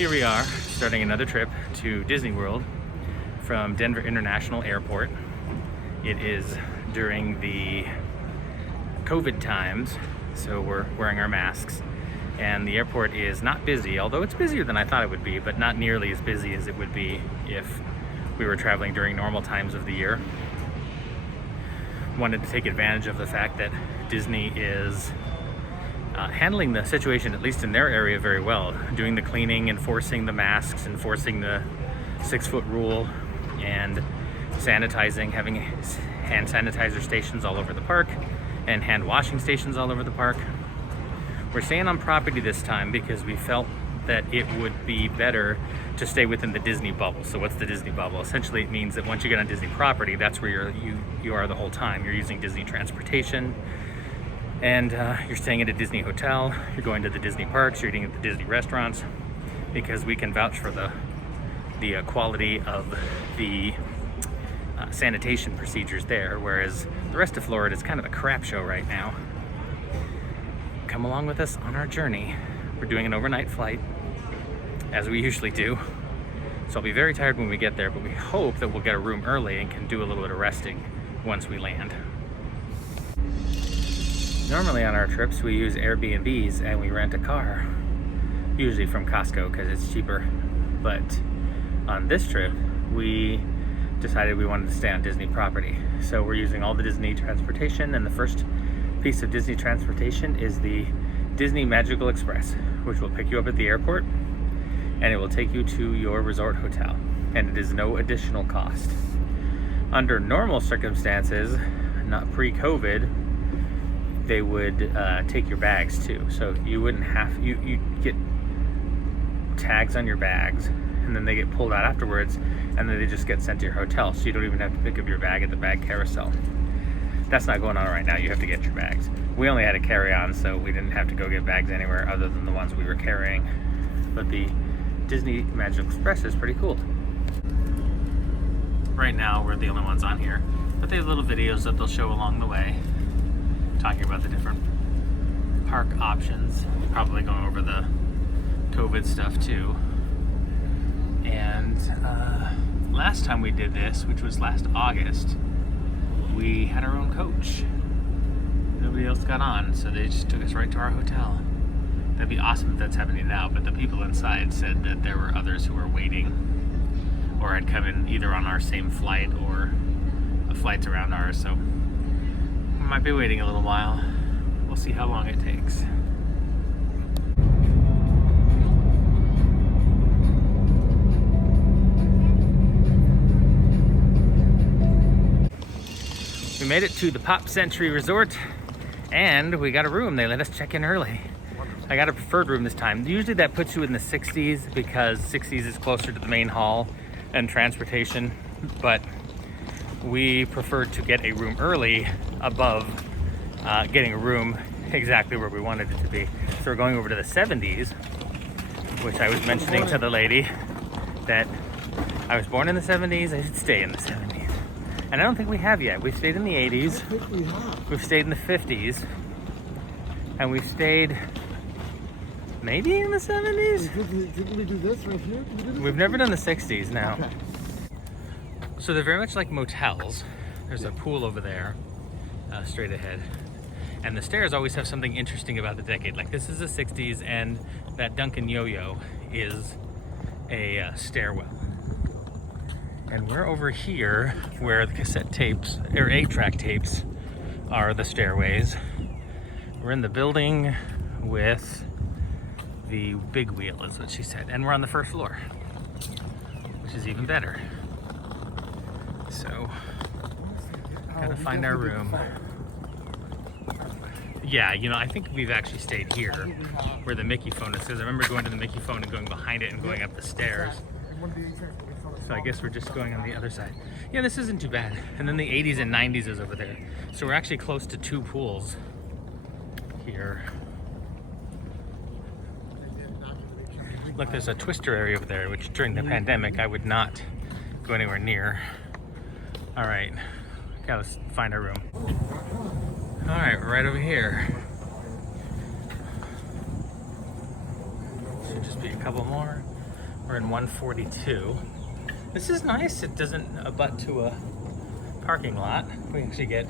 Here we are, starting another trip to Disney World from Denver International Airport. It is during the COVID times, so we're wearing our masks. And the airport is not busy, although it's busier than I thought it would be, but not nearly as busy as it would be if we were traveling during normal times of the year. Wanted to take advantage of the fact that Disney is handling the situation, at least in their area, very well. Doing the cleaning, enforcing the masks, enforcing the 6-foot rule, and sanitizing, having hand sanitizer stations all over the park and hand washing stations all over the park. We're staying on property this time because we felt that it would be better to stay within the Disney bubble. So what's the Disney bubble? Essentially, it means that once you get on Disney property, that's where you are the whole time. You're using Disney transportation, and you're staying at a Disney hotel, you're going to the Disney parks, you're eating at the Disney restaurants, because we can vouch for the quality of the sanitation procedures there, whereas the rest of Florida is kind of a crap show right now. Come along with us on our journey. We're doing an overnight flight, as we usually do, so I'll be very tired when we get there, but we hope that we'll get a room early and can do a little bit of resting once we land. Normally on our trips we use Airbnbs and we rent a car, usually from Costco because it's cheaper, but on this trip we decided we wanted to stay on Disney property. So we're using all the Disney transportation, and the first piece of Disney transportation is the Disney Magical Express, which will pick you up at the airport and it will take you to your resort hotel, and it is no additional cost. Under normal circumstances, not pre-COVID, they would take your bags too. So you wouldn't have, you get tags on your bags and then they get pulled out afterwards, and then they just get sent to your hotel. So you don't even have to pick up your bag at the bag carousel. That's not going on right now. You have to get your bags. We only had a carry-on, so we didn't have to go get bags anywhere other than the ones we were carrying. But the Disney Magical Express is pretty cool. Right now, we're the only ones on here, but they have little videos that they'll show along the way, talking about the different park options, probably going over the COVID stuff too. And last time we did this, which was last August, we had our own coach. Nobody else got on, so they just took us right to our hotel. That'd be awesome if that's happening now, but the people inside said that there were others who were waiting or had come in either on our same flight or the flights around ours, so we might be waiting a little while. We'll see how long it takes. We made it to the Pop Century Resort and we got a room. They let us check in early. I got a preferred room this time. Usually that puts you in the 60s because 60s is closer to the main hall and transportation, but we preferred to get a room early above getting a room exactly where we wanted it to be. So we're going over to the 70s, which I was mentioning to the lady that I was born in the 70s, I should stay in the 70s. And I don't think we have yet. We've stayed in the 80s, we've stayed in the 50s, and we've stayed maybe in the 70s? Didn't we do this right here? We've never done the 60s now. Okay. So they're very much like motels. There's a pool over there, straight ahead. And the stairs always have something interesting about the decade. Like this is the 60s, and that Duncan Yo-Yo is a stairwell. And we're over here where the cassette tapes, or 8-track tapes, are the stairways. We're in the building with the big wheel, is what she said. And we're on the first floor, which is even better. So, gotta find our room. Yeah, you know, I think we've actually stayed here where the Mickey phone is. I remember going to the Mickey phone and going behind it and going up the stairs. So I guess we're just going on the other side. Yeah, this isn't too bad. And then the 80s and 90s is over there. So we're actually close to 2 pools here. Look, there's a Twister area over there, which during the pandemic I would not go anywhere near. All right, gotta find our room. All right, we're right over here. Should just be a couple more. We're in 142. This is nice. It doesn't abut to a parking lot. We actually get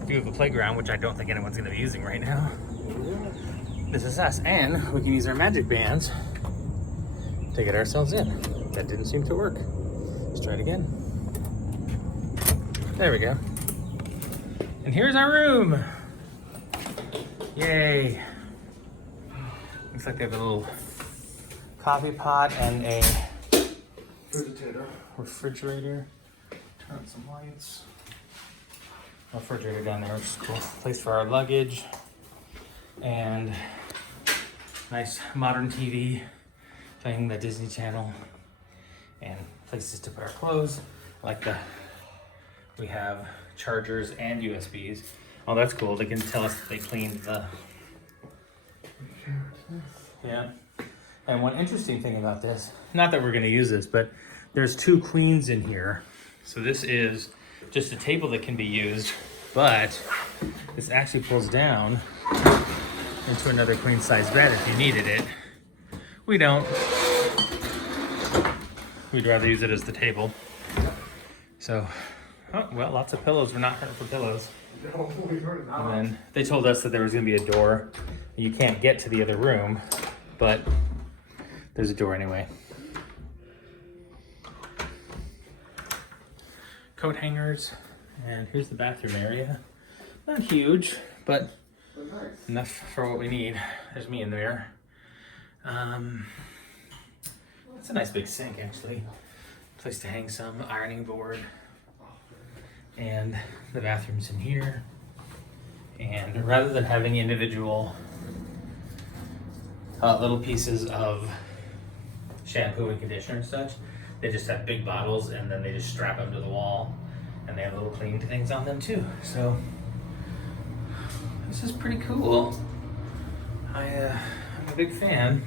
a view of the playground, which I don't think anyone's going to be using right now. This is us, and we can use our magic bands to get ourselves in. That didn't seem to work. Let's try it again. There we go. And here's our room. Yay. Looks like they have a little coffee pot and a refrigerator. Turn on some lights. Refrigerator down there, which is cool. Place for our luggage. And nice modern TV playing the Disney Channel. And places to put our clothes. We have chargers and USBs. Oh, that's cool. They can tell us that they cleaned the... Yeah. And one interesting thing about this, not that we're going to use this, but there's 2 queens in here. So this is just a table that can be used, but this actually pulls down into another queen size bed if you needed it. We don't. We'd rather use it as the table. So, oh, well, lots of pillows. We're not hurt for pillows. And then they told us that there was going to be a door. You can't get to the other room, but there's a door anyway. Coat hangers, and here's the bathroom area. Not huge, but enough for what we need. There's me in there. It's a nice big sink, actually. Place to hang some ironing board. And the bathroom's in here. And rather than having individual little pieces of shampoo and conditioner and such, they just have big bottles, and then they just strap them to the wall, and they have little clean things on them too. So this is pretty cool. I'm a big fan.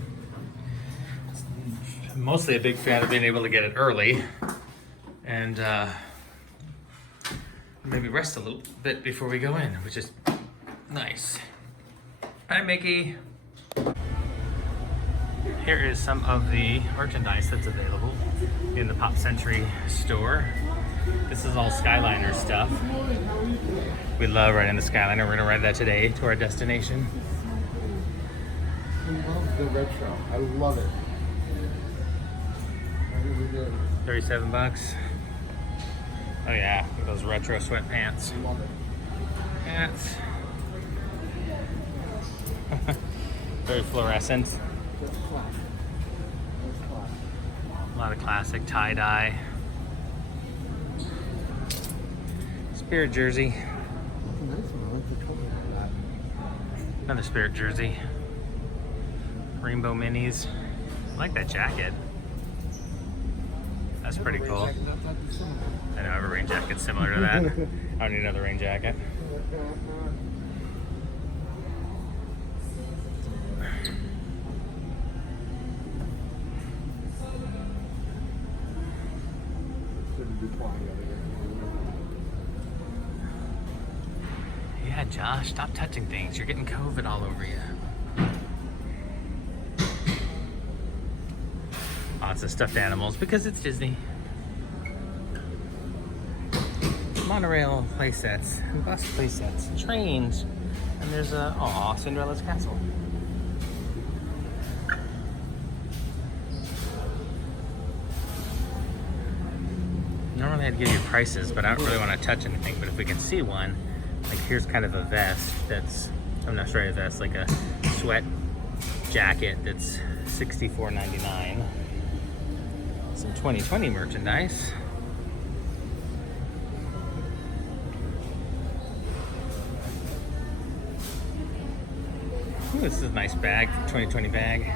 Mostly a big fan of being able to get it early and maybe rest a little bit before we go in, which is nice. Hi, Mickey. Here is some of the merchandise that's available in the Pop Century store. This is all Skyliner stuff. We love riding the Skyliner. We're gonna ride that today to our destination. I love the retro. I love it. I really do. 37 bucks. Oh yeah, look at those retro sweatpants. I love it. Pants. Very fluorescent. Just classic. Just classic. A lot of classic tie-dye. Spirit jersey. That's a nice one. I like the color of that. Another Spirit jersey. Rainbow minis. I like that jacket. That's pretty cool. I know I have a rain jacket similar to that. I don't need another rain jacket. Yeah, Josh, stop touching things. You're getting COVID all over you. Lots of stuffed animals because it's Disney. Monorail playsets, and bus playsets, and trains, and there's Cinderella's castle. Normally I'd give you prices, but I don't really want to touch anything. But if we can see one, like here's kind of a vest that's, I'm not sure a vest, like a sweat jacket that's $64.99. Some 2020 merchandise. Ooh, this is a nice bag, 2020 bag.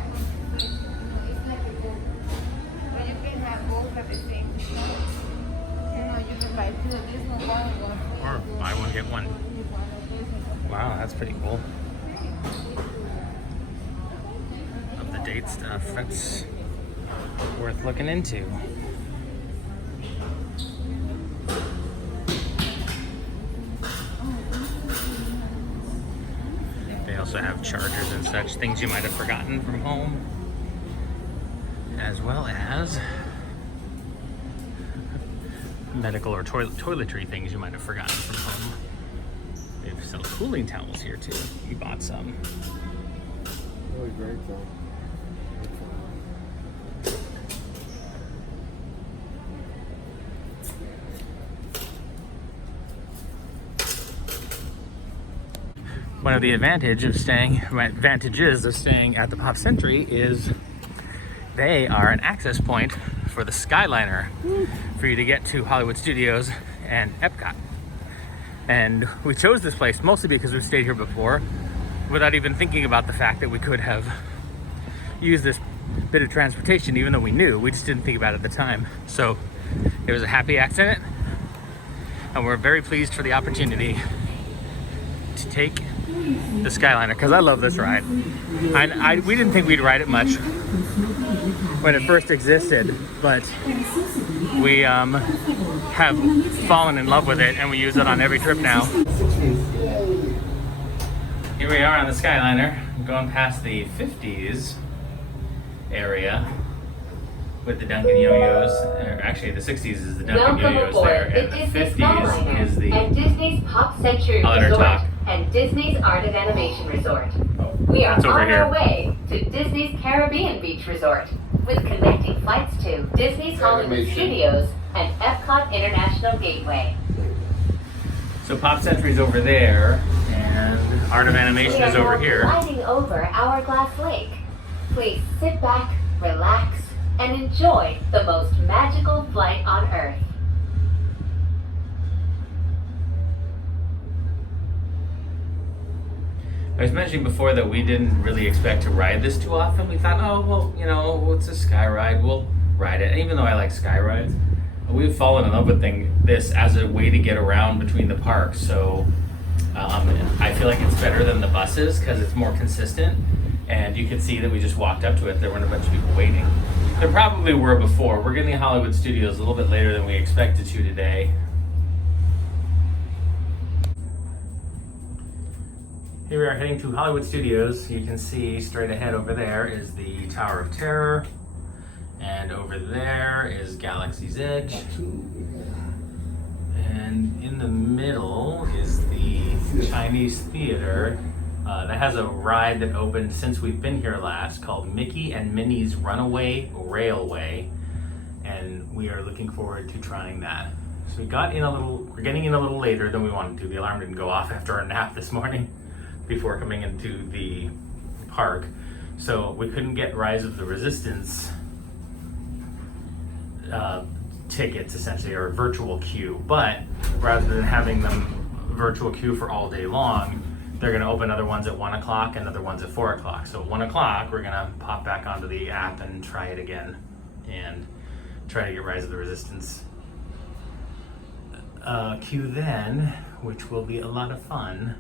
Or buy one, get one. Wow, that's pretty cool. Of the date stuff, that's worth looking into. They also have chargers and such, things you might have forgotten from home. as well as medical or toiletry things you might have forgotten from home. They sell cooling towels here too. We bought some. Really great though. One of the advantages of staying at the Pop Century is they are an access point for the Skyliner for you to get to Hollywood Studios and Epcot. And we chose this place mostly because we've stayed here before without even thinking about the fact that we could have used this bit of transportation, even though we knew. We just didn't think about it at the time. So it was a happy accident, and we're very pleased for the opportunity to take the Skyliner, because I love this ride. We didn't think we'd ride it much when it first existed, but we have fallen in love with it, and we use it on every trip now. Here we are on the Skyliner, going past the 50s area with the Dunkin' Yo-Yos. Actually, the 60s is the Dunkin' Yo-Yos there, and the 50s is the and Disney's Pop Century Resort and Disney's Art of Animation Resort. We are on our way to Disney's Caribbean Beach Resort with connecting flights to Disney's Hollywood Studios and Epcot International Gateway. So Pop Century's over there, and Art of Animation is over here. Gliding over Hourglass Lake. Please sit back, relax, and enjoy the most magical flight on Earth. I was mentioning before that we didn't really expect to ride this too often. We thought, oh, well, you know, it's a sky ride, we'll ride it. And even though I like sky rides, we've fallen in love with this as a way to get around between the parks. So I feel like it's better than the buses because it's more consistent. And you can see that we just walked up to it. There weren't a bunch of people waiting. There probably were before. We're getting to Hollywood Studios a little bit later than we expected to today. Here we are heading to Hollywood Studios. You can see straight ahead over there is the Tower of Terror. And over there is Galaxy's Edge. And in the middle is the Chinese Theater. That has a ride that opened since we've been here last called Mickey and Minnie's Runaway Railway. And we are looking forward to trying that. So we're getting in a little later than we wanted to. The alarm didn't go off after our nap this morning before coming into the park. So we couldn't get Rise of the Resistance tickets, essentially, or virtual queue. But rather than having them virtual queue for all day long, they're going to open other ones at 1 o'clock and other ones at 4 o'clock. So at 1 o'clock, we're going to pop back onto the app and try it again and try to get Rise of the Resistance queue then, which will be a lot of fun.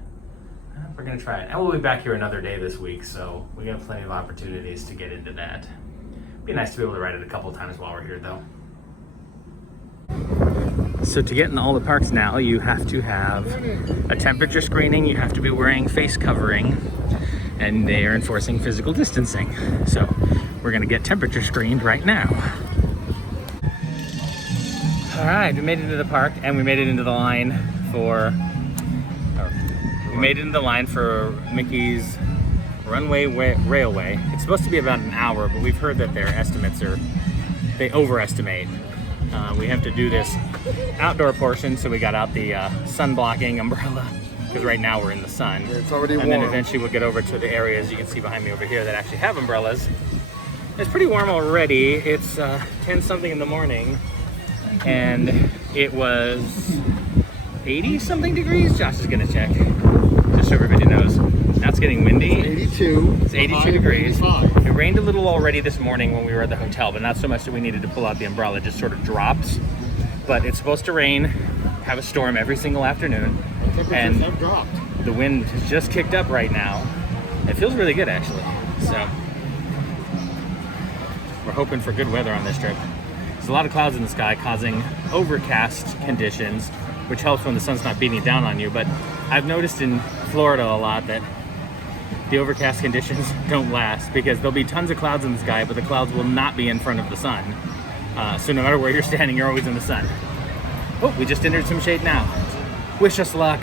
We're going to try it. And we'll be back here another day this week, so we got plenty of opportunities to get into that. Be nice to be able to ride it a couple times while we're here, though. So to get in all the parks now, you have to have a temperature screening, you have to be wearing face covering, and they are enforcing physical distancing. So we're going to get temperature screened right now. All right, we made it into the park, and we made it into the line for Mickey's Runaway Railway. It's supposed to be about an hour, but we've heard that their estimates they overestimate. We have to do this outdoor portion, so we got out the sun blocking umbrella because right now we're in the sun. Yeah, it's already warm. And then eventually we'll get over to the areas you can see behind me over here that actually have umbrellas. It's pretty warm already. It's 10 something in the morning, and it was 80 something degrees. Josh is gonna check, just so everybody knows. Now it's getting windy. 82. It's 82 degrees. 85. It rained a little already this morning when we were at the hotel, but not so much that we needed to pull out the umbrella. It just sort of drops. But it's supposed to rain, have a storm every single afternoon. Temperatures have dropped. The wind has just kicked up right now. It feels really good, actually. So we're hoping for good weather on this trip. There's a lot of clouds in the sky causing overcast conditions, which helps when the sun's not beating down on you. But I've noticed in Florida a lot that the overcast conditions don't last, because there'll be tons of clouds in the sky, but the clouds will not be in front of the sun. So no matter where you're standing, you're always in the sun. Oh, we just entered some shade now. Wish us luck.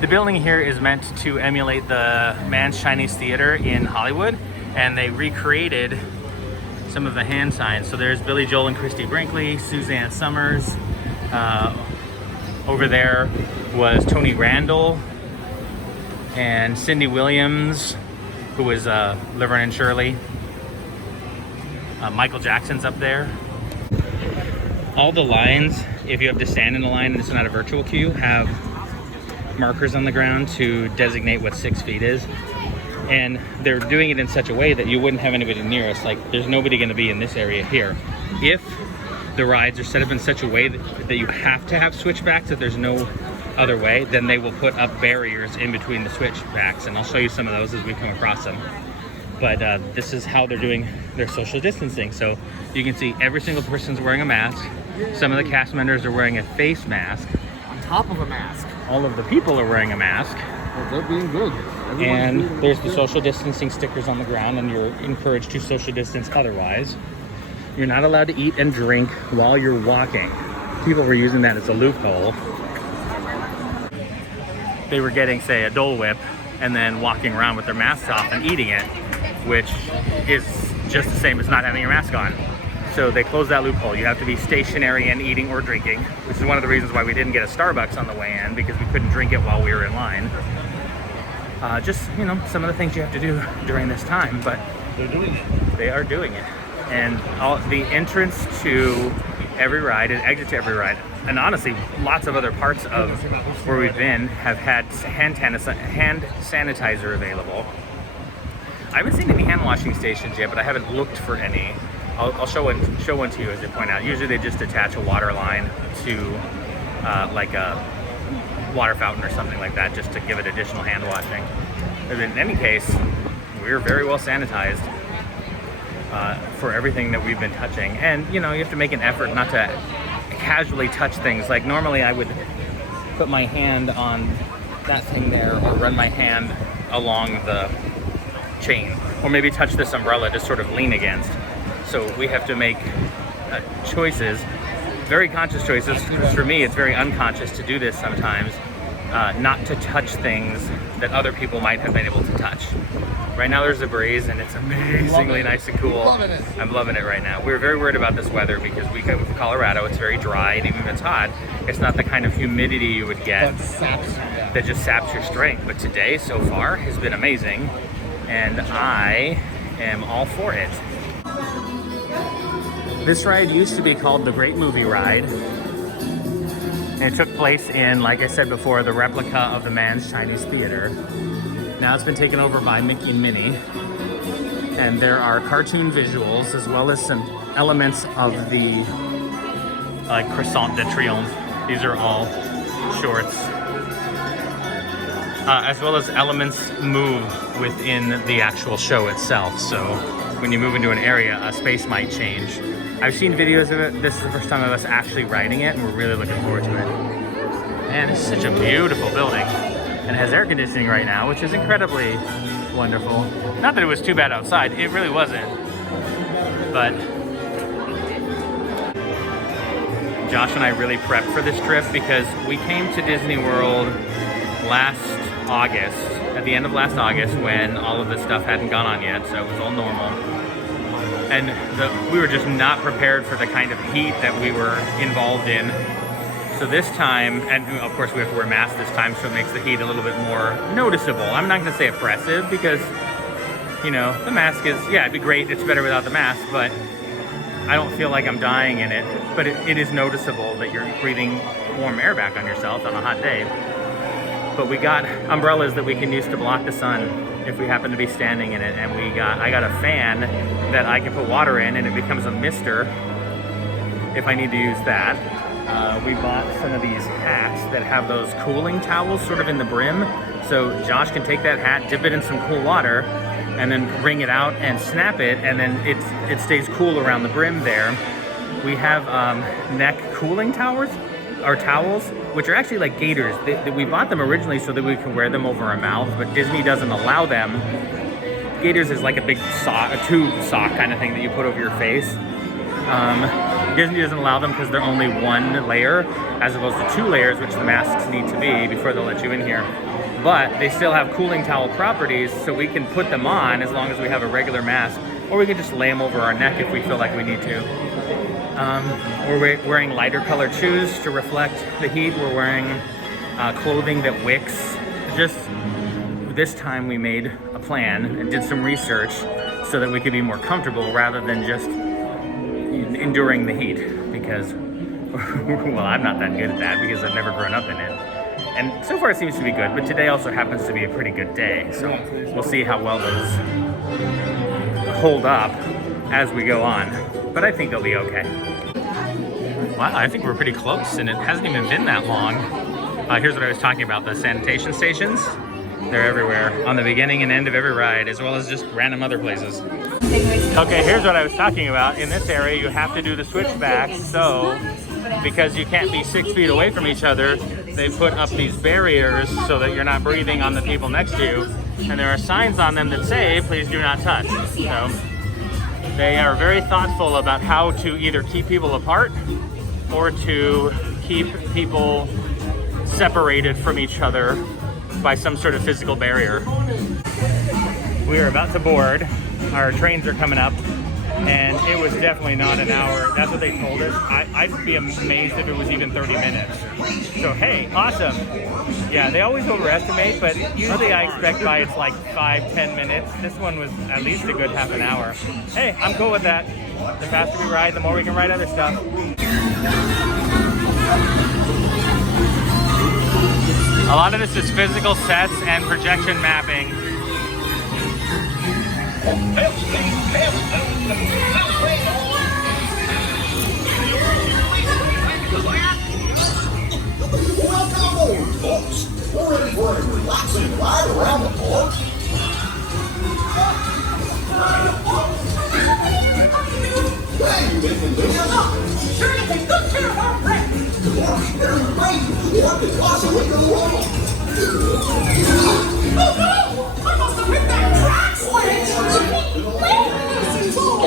The building here is meant to emulate the Mann's Chinese Theater in Hollywood, and they recreated some of the hand signs. So there's Billy Joel and Christy Brinkley, Suzanne Summers. Over there was Tony Randall and Cindy Williams, who was Laverne and Shirley. Michael Jackson's up there. All the lines, if you have to stand in a line and it's not a virtual queue, have markers on the ground to designate what 6 feet is. And they're doing it in such a way that you wouldn't have anybody near us. Like, there's nobody going to be in this area here. If the rides are set up in such a way that you have to have switchbacks, that there's no other way, then they will put up barriers in between the switchbacks, and I'll show you some of those as we come across them. But this is how they're doing their social distancing. So you can see every single person's wearing a mask. Some of the cast members are wearing a face mask. On top of a mask. All of the people are wearing a mask. Well, they're being good. And there's the social distancing stickers on the ground, and you're encouraged to social distance otherwise. You're not allowed to eat and drink while you're walking. People were using that as a loophole. They were getting, say, a Dole Whip and then walking around with their masks off and eating it, which is just the same as not having your mask on. So they closed that loophole. You have to be stationary and eating or drinking, which is one of the reasons why we didn't get a Starbucks on the way in, because we couldn't drink it while we were in line. Just, you know, some of the things you have to do during this time, but They're doing it. they are doing it. And the entrance to every ride and exit to every ride, and honestly, lots of other parts of where we've been have had hand sanitizer available. I haven't seen any hand washing stations yet, but I haven't looked for any. I'll show one to you as I point out. Usually they just attach a water line to like a water fountain or something like that, just to give it additional hand washing. But in any case, we're very well sanitized for everything that we've been touching. And you know, you have to make an effort not to casually touch things. Like normally I would put my hand on that thing there, or run my hand along the chain, or maybe touch this umbrella to sort of lean against. So we have to make choices, very conscious choices. For me, it's very unconscious to do this sometimes, not to touch things that other people might have been able to touch. Right now there's a breeze and it's amazingly nice and cool. I'm loving it right now. We were very worried about this weather because we come from Colorado. It's very dry, and even if it's hot, it's not the kind of humidity you would get that just saps your strength. But today, so far, has been amazing, and I am all for it. This ride used to be called the Great Movie Ride. And it took place in, like I said before, the replica of the Mann's Chinese Theater. Now it's been taken over by Mickey and Minnie. And there are cartoon visuals as well as some elements of the Croissant de Triomphe. These are all shorts. As well as elements move within the actual show itself. So when you move into an area, a space might change. I've seen videos of it. This is the first time of us actually riding it, and we're really looking forward to it. Man, it's such a beautiful building. And it has air conditioning right now, which is incredibly wonderful. Not that it was too bad outside, it really wasn't. But Josh and I really prepped for this trip because we came to Disney World last August, at the end of last August, when all of this stuff hadn't gone on yet, so it was all normal. And we were just not prepared for the kind of heat that we were involved in. So this time, and of course we have to wear masks this time, so it makes the heat a little bit more noticeable. I'm not gonna say oppressive because, you know, the mask is, yeah, it'd be great, it's better without the mask, but I don't feel like I'm dying in it. But it is noticeable that you're breathing warm air back on yourself on a hot day. But we got umbrellas that we can use to block the sun if we happen to be standing in it, and I got a fan that I can put water in and it becomes a mister if I need to use that. We bought some of these hats that have those cooling towels sort of in the brim, so Josh can take that hat, dip it in some cool water, and then wring it out and snap it, and then it stays cool around the brim there. We have neck cooling towers, our towels, which are actually like gaiters. We bought them originally so that we could wear them over our mouths, but Disney doesn't allow them. Gaiters is like a big sock, a tube sock kind of thing that you put over your face. Disney doesn't allow them because they're only one layer as opposed to 2 layers, which the masks need to be before they'll let you in here. But they still have cooling towel properties, so we can put them on as long as we have a regular mask, or we can just lay them over our neck if we feel like we need to. We're wearing lighter colored shoes to reflect the heat. We're wearing clothing that wicks. Just this time we made a plan and did some research so that we could be more comfortable rather than just enduring the heat, because well, I'm not that good at that because I've never grown up in it. And so far it seems to be good, but today also happens to be a pretty good day. So we'll see how well those hold up as we go on. But I think they'll be okay. Wow, I think we're pretty close, and it hasn't even been that long. Here's what I was talking about, the sanitation stations. They're everywhere, on the beginning and end of every ride, as well as just random other places. Okay, here's what I was talking about. In this area, you have to do the switchbacks, so because you can't be 6 feet away from each other, they put up these barriers so that you're not breathing on the people next to you, and there are signs on them that say, please do not touch. So they are very thoughtful about how to either keep people apart or to keep people separated from each other by some sort of physical barrier. We are about to board. Our trains are coming up, and it was definitely not an hour. That's what they told us. I'd be amazed if it was even 30 minutes. So hey, awesome. Yeah, they always overestimate, but usually I expect by it's like 5-10 minutes. This one was at least a good half an hour. Hey, I'm cool with that. The faster we ride, the more we can ride other stuff. A lot of this is physical sets and projection mapping. Welcome aboard, folks. We're ready for a relaxing ride around the park. Hey, you making this? Sure you take good care of our friends. The park's very great. What could possibly go wrong? Oh no! I must have hit that track switch! This is all my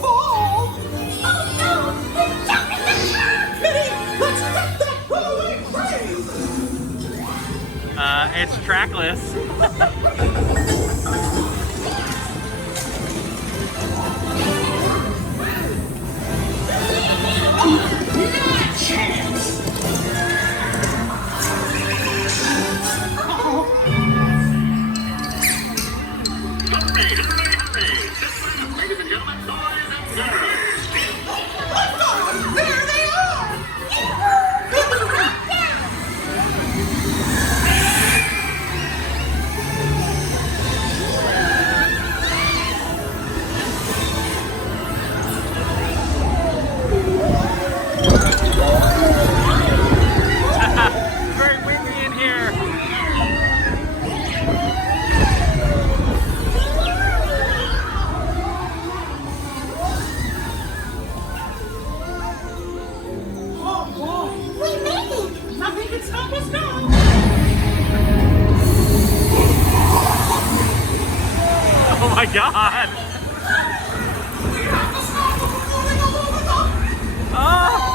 fault! Oh no! We're stuck in the track! Kitty, let's get that rolling train! It's trackless. Oh my God! Oh!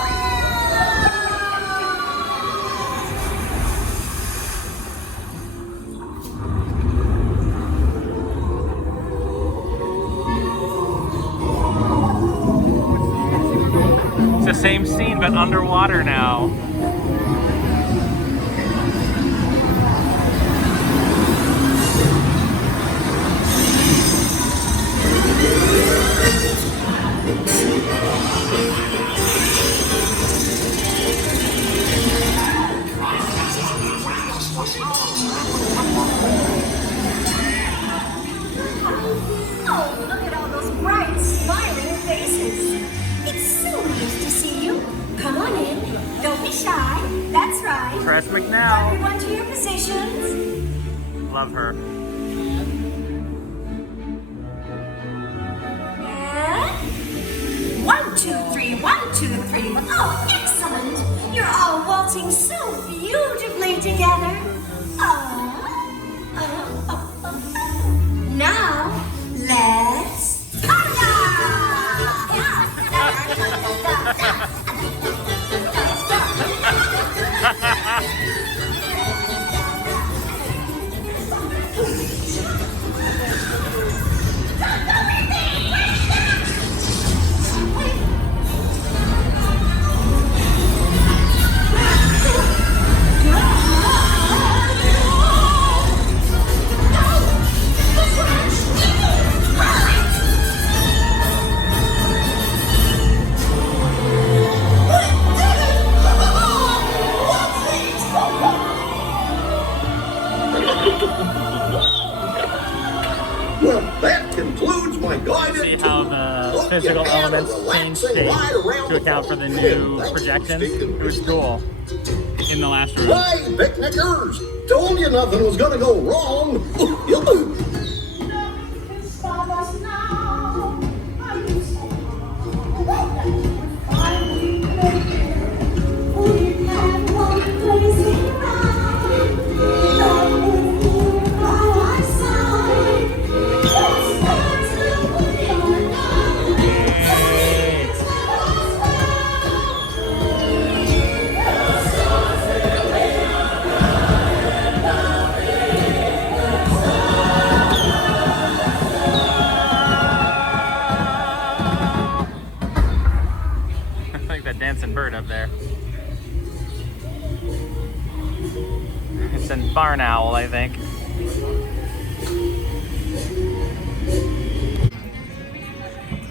It's the same scene but underwater now. Oh, look at all those bright, smiling faces. It's so nice to see you. Come on in. Don't be shy. That's right. Press McNow. Everyone to your positions. Love her. And 1, 2, 3, 1, 2, 3. Oh, excellent. You're all Well, that concludes my guided See how the tour. physical You had a elements change relaxing shape ride around to account for the park. new Thanks for projections. sticking It was with cool in the last room. Hey, picnickers! Told you nothing was gonna go wrong. Like that dancing bird up there. It's a barn owl, I think.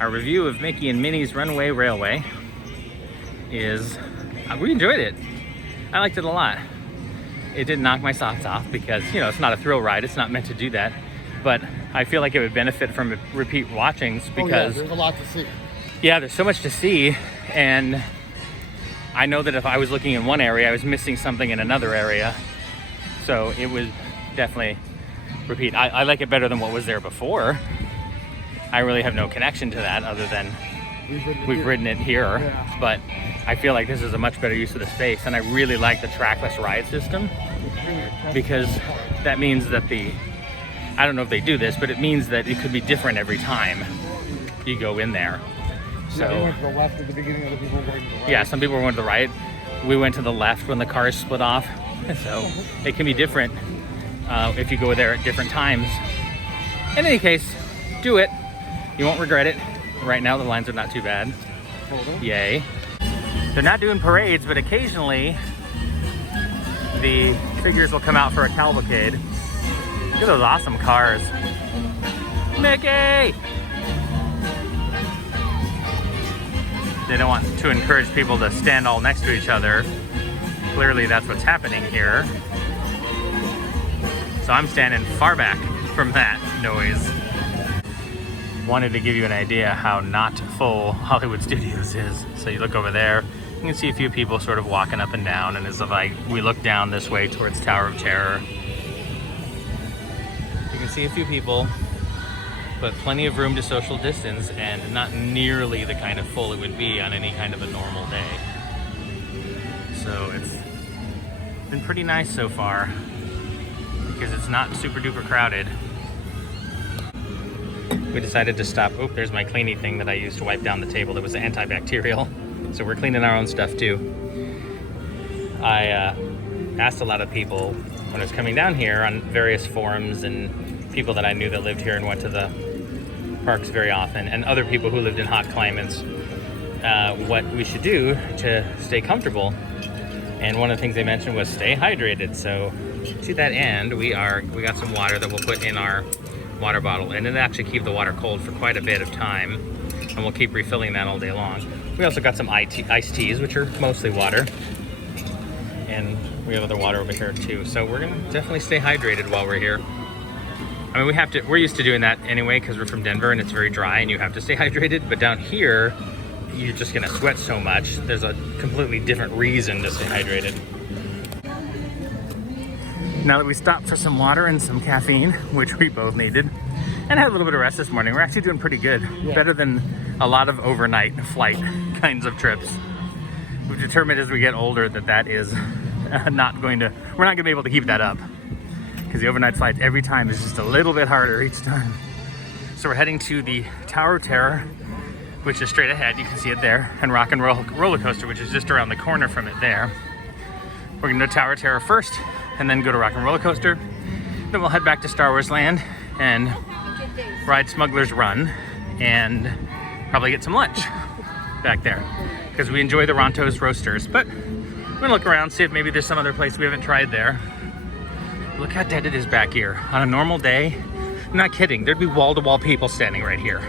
Our review of Mickey and Minnie's Runaway Railway is, we enjoyed it. I liked it a lot. It didn't knock my socks off because, you know, it's not a thrill ride. It's not meant to do that. But I feel like it would benefit from repeat watchings because there's a lot to see. yeah, there's so much to see, and I know that if I was looking in one area, I was missing something in another area. So it was definitely repeat. I like it better than what was there before. I really have no connection to that other than we've ridden it here. Yeah. But I feel like this is a much better use of the space, and I really like the trackless ride system because that means that I don't know if they do this, but it means that it could be different every time you go in there. So They went to the left at the beginning, other people were going to the right. yeah, some people went to the right. We went to the left when the cars split off. So it can be different if you go there at different times. In any case, do it. You won't regret it. Right now the lines are not too bad. Yay. They're not doing parades, but occasionally the figures will come out for a cavalcade. Look at those awesome cars. Mickey! They don't want to encourage people to stand all next to each other. Clearly that's what's happening here. So I'm standing far back from that noise. Wanted to give you an idea how not full Hollywood Studios is. So you look over there, you can see a few people sort of walking up and down, and as if we look down this way towards Tower of Terror, you can see a few people, but plenty of room to social distance and not nearly the kind of full it would be on any kind of a normal day. So it's been pretty nice so far because it's not super duper crowded. We decided to stop. Oh, there's my cleaning thing that I used to wipe down the table that was antibacterial. So we're cleaning our own stuff too. I asked a lot of people when I was coming down here on various forums and people that I knew that lived here and went to the parks very often, and other people who lived in hot climates, what we should do to stay comfortable. And one of the things they mentioned was stay hydrated. So to that end, we got some water that we'll put in our water bottle, and it'll actually keep the water cold for quite a bit of time, and we'll keep refilling that all day long. We also got some iced teas, which are mostly water, and we have other water over here too. So we're gonna definitely stay hydrated while we're here. I mean, we're used to doing that anyway because we're from Denver and it's very dry and you have to stay hydrated, but down here you're just gonna sweat so much. There's a completely different reason to stay hydrated. Now that we stopped for some water and some caffeine, which we both needed, and had a little bit of rest this morning, we're actually doing pretty good. Yeah. Better than a lot of overnight flight kinds of trips. We've determined as we get older that is we're not gonna be able to keep that up. Because the overnight flight every time is just a little bit harder each time. So we're heading to the Tower of Terror, which is straight ahead. You can see it there. And Rock and Roller Coaster, which is just around the corner from it there. We're gonna go Tower of Terror first, and then go to Rock and Roller Coaster. Then we'll head back to Star Wars Land and ride Smuggler's Run and probably get some lunch back there because we enjoy the Ronto's Roasters. But we're gonna look around, see if maybe there's some other place we haven't tried there. Look how dead it is back here. On a normal day, I'm not kidding, there'd be wall-to-wall people standing right here.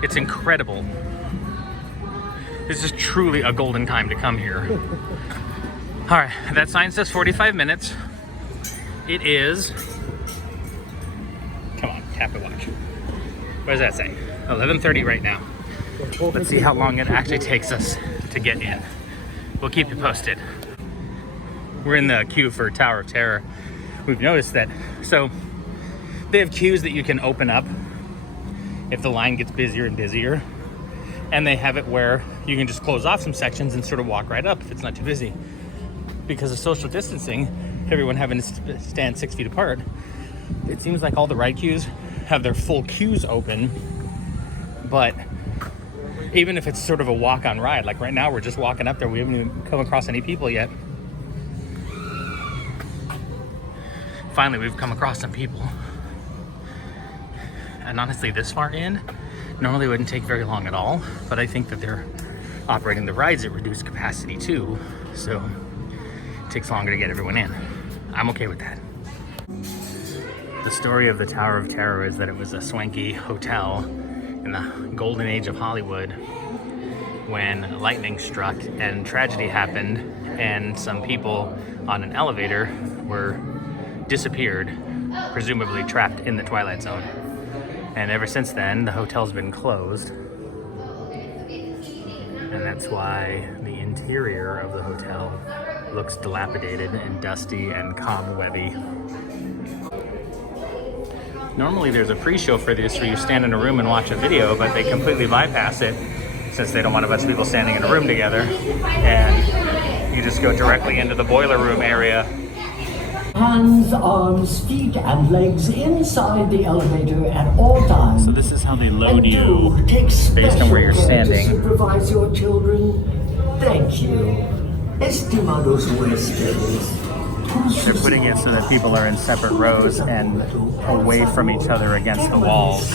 It's incredible. This is truly a golden time to come here. All right, that sign says 45 minutes. It is, come on, tap the watch. What does that say? 11:30 right now. Let's see how long it actually takes us to get in. We'll keep you posted. We're in the queue for Tower of Terror. We've noticed that, so they have queues that you can open up if the line gets busier and busier. And they have it where you can just close off some sections and sort of walk right up if it's not too busy. Because of social distancing, everyone having to stand 6 feet apart, it seems like all the ride queues have their full queues open. But even if it's sort of a walk-on ride, like right now we're just walking up there, we haven't even come across any people yet. Finally, we've come across some people. And honestly, this far in, normally it wouldn't take very long at all, but I think that they're operating the rides at reduced capacity too, so it takes longer to get everyone in. I'm okay with that. The story of the Tower of Terror is that it was a swanky hotel in the golden age of Hollywood when lightning struck and tragedy happened and some people on an elevator were disappeared, presumably trapped in the Twilight Zone. And ever since then, the hotel's been closed. And that's why the interior of the hotel looks dilapidated and dusty and cobwebby. Normally there's a pre-show for this where you stand in a room and watch a video, but they completely bypass it since they don't want a bunch of people standing in a room together. And you just go directly into the boiler room area. Hands, arms, feet, and legs inside the elevator at all times. So this is how they load you take based on where you're special care to standing. Supervise your children. Thank you. Estimados huéspedes. They're putting it so that people are in separate rows and away from each other against the walls.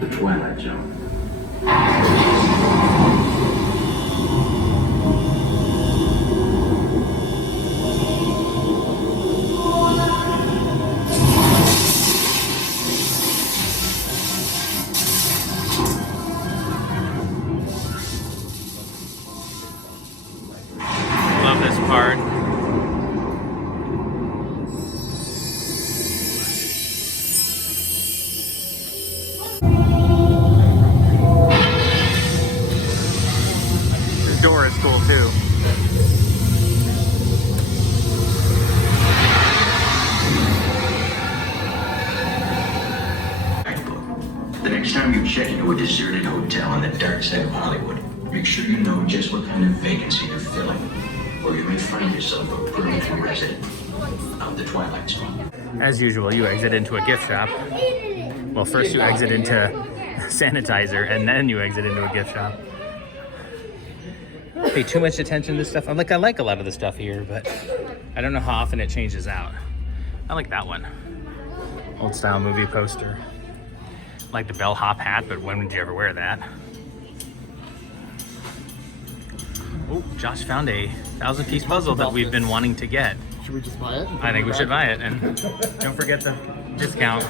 The Twilight Zone. Love this part. This door is cool too. The next time you check into a deserted hotel on the dark side of Hollywood, make sure you know just what kind of vacancy they're filling, or you may find yourself a permanent resident of the Twilight Zone. As usual, you exit into a gift shop. Well, first you exit into sanitizer, and then you exit into a gift shop. I don't pay too much attention to this stuff. I like a lot of the stuff here, but I don't know how often it changes out. I like that one. Old style movie poster. Like the bellhop hat, but when did you ever wear that? Oh, Josh found a 1,000-piece puzzle that we've been wanting to get. Should we just buy it? I think we should buy it, and don't forget the discount.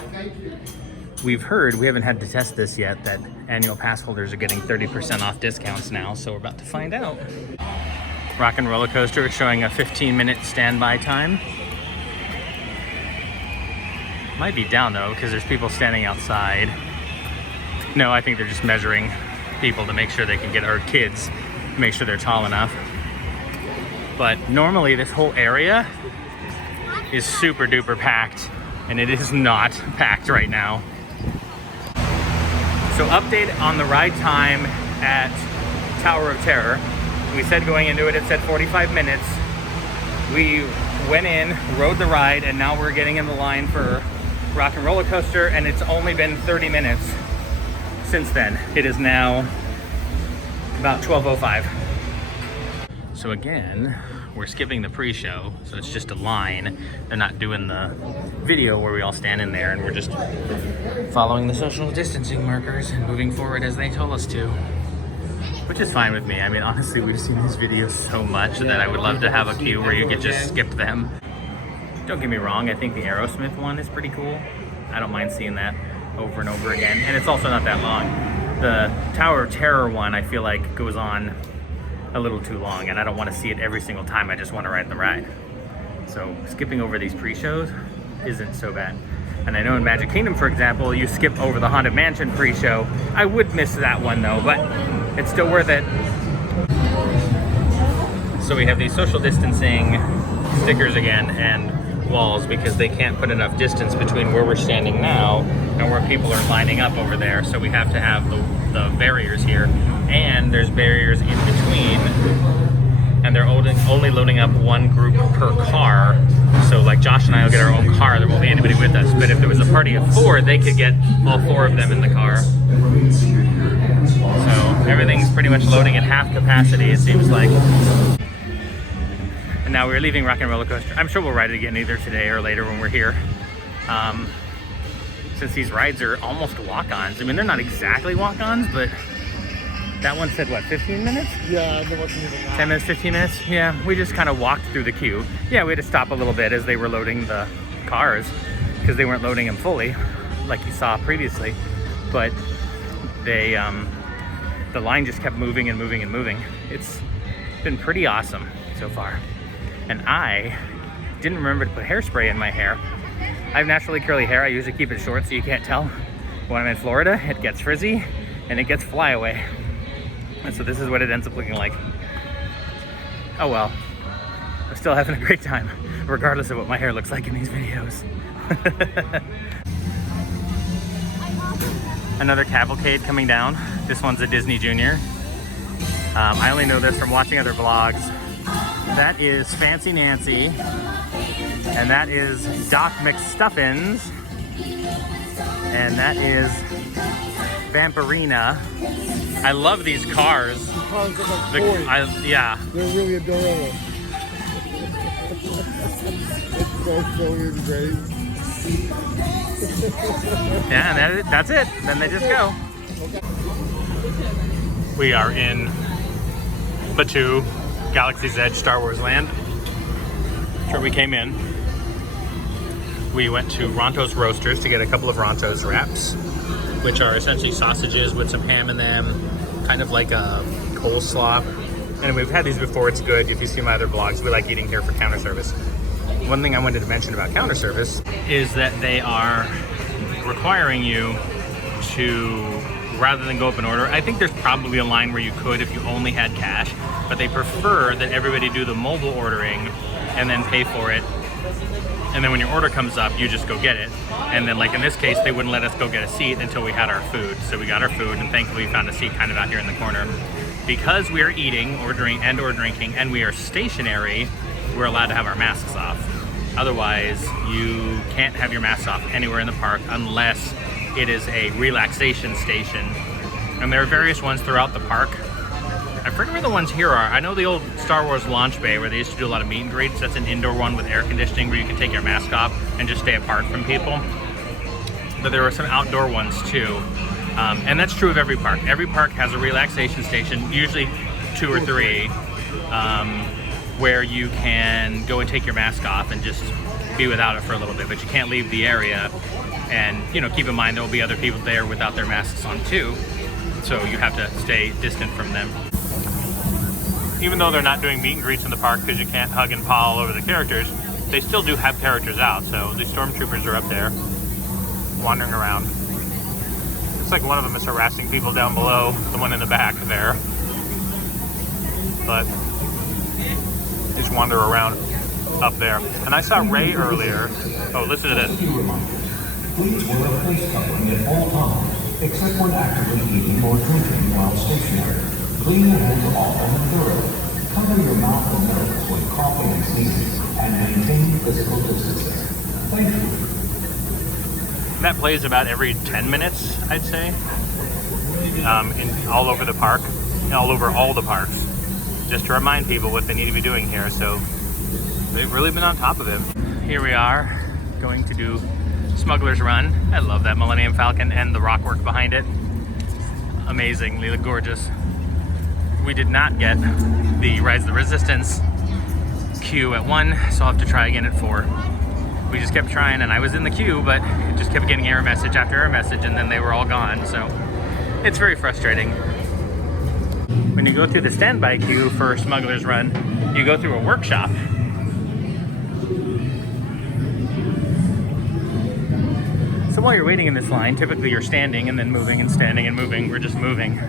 We've heard, we haven't had to test this yet, that annual pass holders are getting 30% off discounts now, so we're about to find out. Rock and Roller Coaster is showing a 15-minute standby time. Might be down though, because there's people standing outside. No, I think they're just measuring people to make sure they can get our kids, make sure they're tall enough. But normally this whole area is super duper packed, and it is not packed right now. So update on the ride time at Tower of Terror. We said going into it, it said 45 minutes. We went in, rode the ride, and now we're getting in the line for Rock and Roller Coaster, and it's only been 30 minutes. since then. It is now about 12:05. So again, we're skipping the pre-show, so it's just a line. They're not doing the video where we all stand in there, and we're just following the social distancing markers and moving forward as they told us to. Which is fine with me. I mean, honestly, we've seen these videos so much that I would love to have a queue where you could just skip them. Don't get me wrong, I think the Aerosmith one is pretty cool. I don't mind seeing that over and over again, and it's also not that long. The Tower of Terror one, I feel like, goes on a little too long, and I don't want to see it every single time. I just want to ride the ride. So skipping over these pre-shows isn't so bad. And I know in Magic Kingdom, for example, you skip over the Haunted Mansion pre-show. I would miss that one though, but it's still worth it. So we have these social distancing stickers again and walls because they can't put enough distance between where we're standing now and where people are lining up over there. So we have to have the barriers here, and there's barriers in between, and they're only loading up one group per car. So like Josh and I will get our own car, there won't be anybody with us, but if there was a party of 4, they could get all 4 of them in the car. So everything's pretty much loading at half capacity, it seems like. And now we're leaving Rock and Roller Coaster. I'm sure we'll ride it again either today or later when we're here. Since these rides are almost walk-ons. I mean, they're not exactly walk-ons, but that one said, what, 15 minutes? Yeah, there wasn't even that. 10 minutes, 15 minutes? Yeah, we just kind of walked through the queue. Yeah, we had to stop a little bit as they were loading the cars because they weren't loading them fully, like you saw previously. But they, the line just kept moving and moving and moving. It's been pretty awesome so far. And I didn't remember to put hairspray in my hair. I have naturally curly hair. I usually keep it short so you can't tell. When I'm in Florida, it gets frizzy and it gets flyaway. And so this is what it ends up looking like. Oh well, I'm still having a great time, regardless of what my hair looks like in these videos. Another cavalcade coming down. This one's a Disney Junior. I only know this from watching other vlogs. That is Fancy Nancy, and that is Doc McStuffins, and that is Vampirina. I love these cars. The cars are like toys. Yeah. They're really adorable. It's so silly and great. Yeah, and that's it. Then they just go. We are in Batuu, Galaxy's Edge, Star Wars Land. That's where we came in. We went to Ronto's Roasters to get a couple of Ronto's wraps, which are essentially sausages with some ham in them, kind of like a coleslaw. And we've had these before, it's good. If you see my other vlogs, we like eating here for counter service. One thing I wanted to mention about counter service is that they are requiring you to, rather than go up and order, I think there's probably a line where you could if you only had cash, but they prefer that everybody do the mobile ordering and then pay for it. And then when your order comes up, you just go get it. And then like in this case, they wouldn't let us go get a seat until we had our food. So we got our food, and thankfully we found a seat kind of out here in the corner. Because we are eating or drinking and we are stationary, we're allowed to have our masks off. Otherwise, you can't have your mask off anywhere in the park unless it is a relaxation station. And there are various ones throughout the park. I forget where the ones here are. I know the old Star Wars launch bay where they used to do a lot of meet and greets. That's an indoor one with air conditioning where you can take your mask off and just stay apart from people. But there are some outdoor ones too. And that's true of every park. Every park has a relaxation station, usually 2 or 3, where you can go and take your mask off and just be without it for a little bit, but you can't leave the area. And keep in mind there will be other people there without their masks on too, so you have to stay distant from them. Even though they're not doing meet and greets in the park because you can't hug and paw all over the characters, they still do have characters out. So the stormtroopers are up there wandering around. It's like one of them is harassing people down below, the one in the back there. But just wander around up there. And I saw Ray earlier. Oh, listen to this. Please wear a face covering at all times, except when actively eating or drinking while stationary. Clean your hands often and thoroughly. Cover your mouth and nose when coughing and sneezing, and maintain physical distancing. Thank you. That plays about every 10 minutes, I'd say. all over the park, all over all the parks, just to remind people what they need to be doing here. So they've really been on top of it. Here we are, going to do Smuggler's Run. I love that Millennium Falcon and the rock work behind it. Amazingly gorgeous. We did not get the Rise of the Resistance queue at 1, so I'll have to try again at 4. We just kept trying, and I was in the queue, but it just kept getting error message after error message, and then they were all gone, so it's very frustrating. When you go through the standby queue for Smuggler's Run, you go through a workshop. So while you're waiting in this line, typically you're standing and then moving and standing and moving. We're just moving.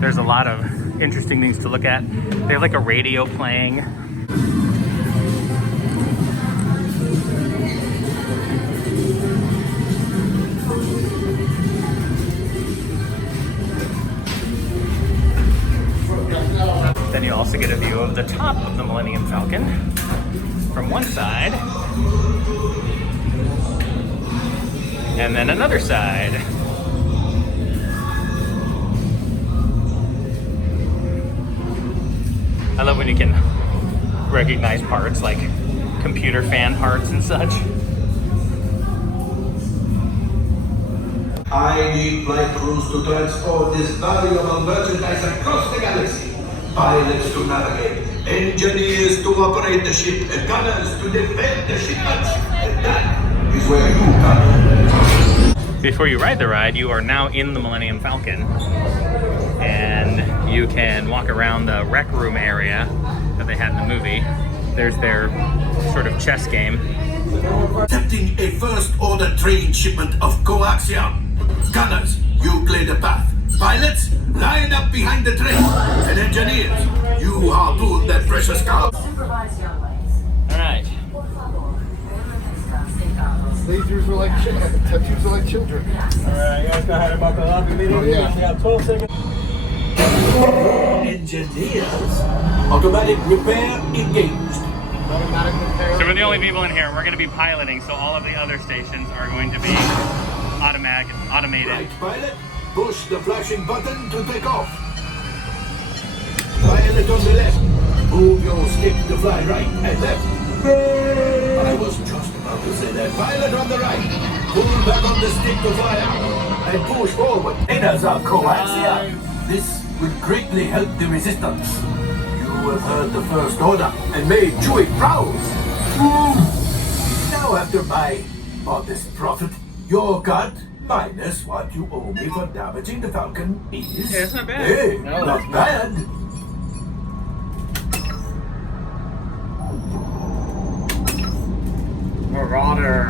There's a lot of interesting things to look at. They have like a radio playing. Then you also get a view of the top of the Millennium Falcon from one side, and then another side. I love when you can recognize parts like computer fan parts and such. I need flight crews to transport this valuable merchandise across the galaxy. Pilots to navigate, engineers to operate the ship, and gunners to defend the shipments. And that is where you come in. Before you ride the ride, you are now in the Millennium Falcon, and you can walk around the rec room area that they had in the movie. There's their sort of chess game. Attempting a first-order train shipment of coaxium. Gunners, you clear the path. Pilots, line up behind the train. And engineers, you harpoon that precious cargo. Alright. Lasers are like children. Tattoos are like children. Alright, you guys know how to buckle up immediately. Yeah. We got 12 seconds. Engineers, automatic repair engaged. So we're the only people in here. We're going to be piloting, so all of the other stations are going to be automated. Right, pilot, push the flashing button to take off. Pilot on the left, move your stick to fly right and left. I was just about to say that. Pilot on the right, pull back on the stick to fly out and push forward. Trainers are coaxium. This will greatly help the resistance. You have heard the First Order and made Chewie proud. Now after my modest profit, your cut minus what you owe me for damaging the Falcon is... Yeah, it's not bad. Hey, No, not bad. Marauder.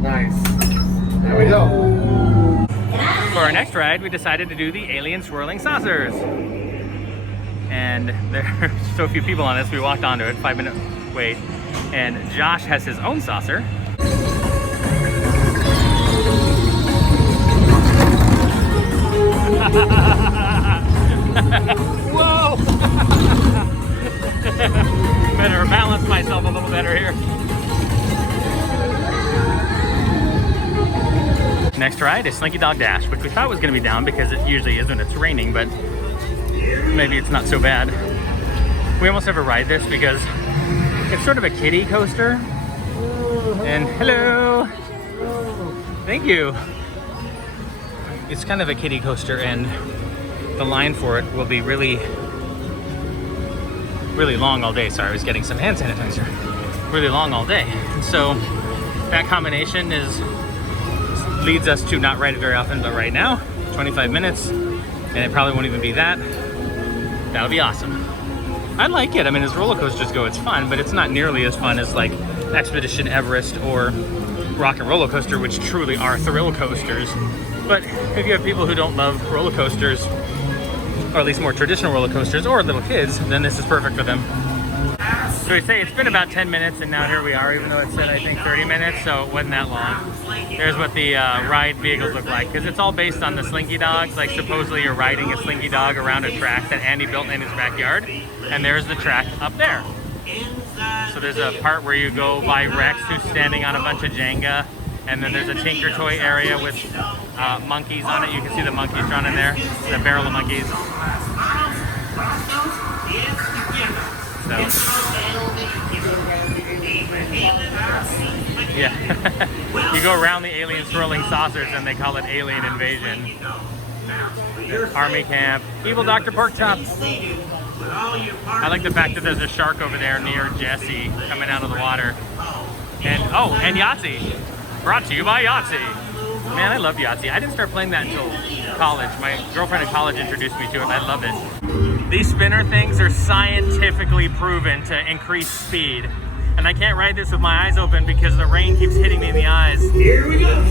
Nice. There we go. For our next ride, we decided to do the alien swirling saucers. And there are so few people on this, we walked onto it, 5-minute wait. And Josh has his own saucer. Whoa! Better balance myself a little better here. Next ride is Slinky Dog Dash, which we thought was going to be down because it usually is when it's raining, but maybe it's not so bad. We almost never ride this because it's sort of a kiddie coaster. And hello! Thank you! It's kind of a kiddie coaster, and the line for it will be really long all day. Sorry, I was getting some hand sanitizer. Really long all day. And so that combination leads us to not ride it very often, but right now, 25 minutes, and it probably won't even be that. That'll be awesome. I like it. I mean, as roller coasters go, it's fun, but it's not nearly as fun as like Expedition Everest or Rock and Roller Coaster, which truly are thrill coasters. But if you have people who don't love roller coasters, or at least more traditional roller coasters, or little kids, then this is perfect for them. So we say it's been about 10 minutes, and now here we are, even though it said, I think, 30 minutes, so it wasn't that long. There's what the ride vehicles look like, because it's all based on the Slinky Dogs. Like, supposedly you're riding a Slinky Dog around a track that Andy built in his backyard, and there's the track up there. So there's a part where you go by Rex, who's standing on a bunch of Jenga, and then there's a Tinker Toy area with monkeys on it. You can see the monkeys drawn in there, the barrel of monkeys. So, yeah, you go around the alien swirling saucers and they call it alien invasion. Army camp, evil Dr. Porkchop. I like the fact that there's a shark over there near Jesse coming out of the water. And oh, and Yahtzee, brought to you by Yahtzee. Man, I love Yahtzee. I didn't start playing that until college. My girlfriend in college introduced me to it. I love it. These spinner things are scientifically proven to increase speed. And I can't ride this with my eyes open because the rain keeps hitting me in the eyes. Here we go.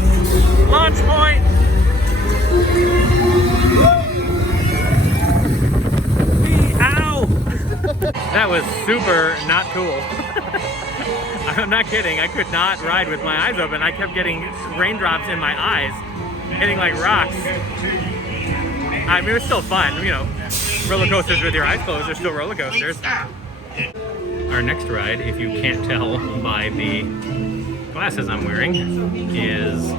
Launch point. Ow! That was super not cool. I'm not kidding. I could not ride with my eyes open. I kept getting raindrops in my eyes, hitting like rocks. I mean, it was still fun, you know. Roller coasters with your eyes closed are still roller coasters. Our next ride, if you can't tell by the glasses I'm wearing, is